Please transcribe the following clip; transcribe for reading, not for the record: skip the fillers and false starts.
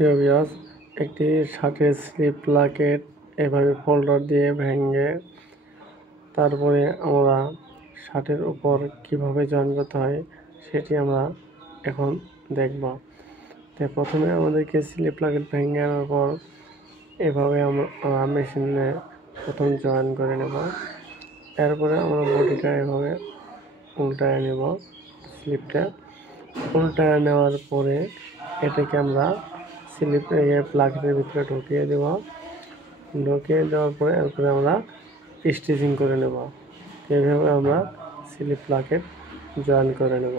প্রিয় ভিউয়ার্স, একটি শার্টের স্লিপ প্লাকেট এভাবে ফোল্ডার দিয়ে ভেঙে তারপরে আমরা শার্টের উপর কিভাবে জয়েন করতে হয় সেটি আমরা এখন দেখব। তো প্রথমে আমাদেরকে স্লিপ প্লাকেট ভেঙে আনার পর এভাবে আমরা মেশিনে প্রথম জয়েন করে নেব। এরপরে আমরা বডিটা এভাবে উল্টায় নেব। স্লিপটা উল্টায় নেওয়ার পরে এটাকে আমরা প্লাকেটের ভিতরে ঢুকিয়ে দেব। ঢুকিয়ে দেওয়ার পরে এরপরে আমরা স্টিচিং করে নেব। এইভাবে আমরা স্লিপ প্লাকেট জয়েন করে নেব।